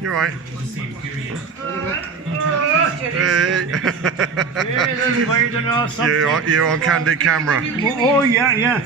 You're right. Hey. You're on candid camera. Oh, yeah, yeah.